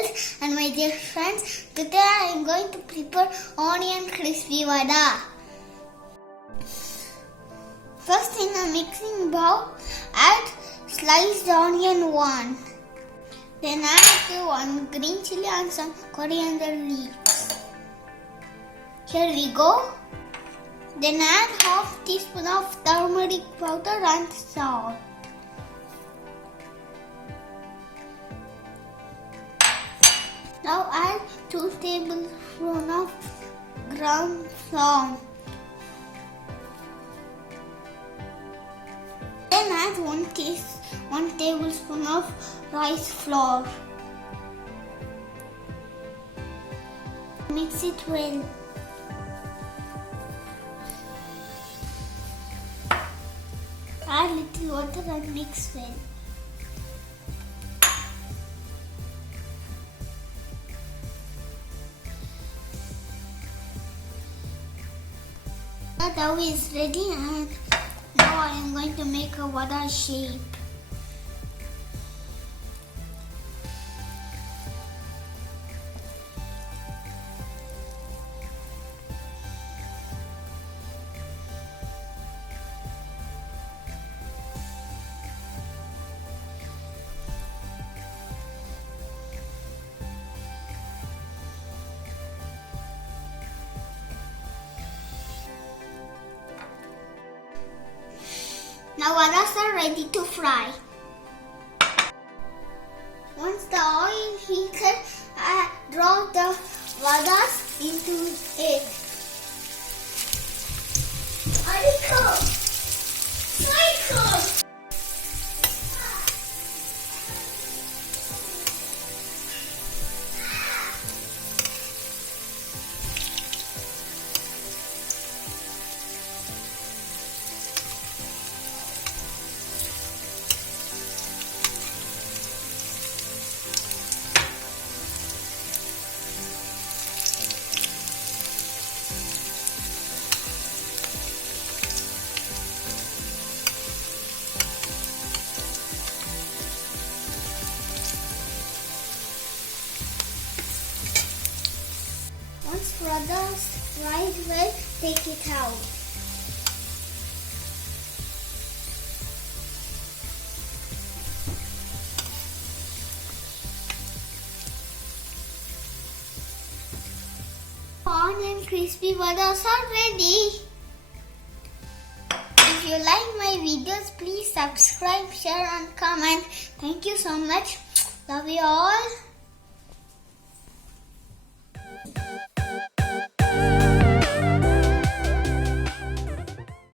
uncles and my dear friends. Today I am going to prepare onion crispy vada. First, in a mixing bowl, add sliced onion 1. Then add 1 green chili and some coriander leaves. Here we go. Then add half teaspoon of turmeric powder and salt. Now add 2 tablespoons of ground flour. Then add 1 tablespoon of rice flour. Mix it well. Add little water and mix well. The dough is ready and now I am going to make a vada shape. Now vadas are ready to fry. Once the oil heated, drop the vadas into it. Cycle! Once vadas fried well, take it out. Onion crispy vadas are ready. If you like my videos, please subscribe, share and comment. Thank you so much. Love you all.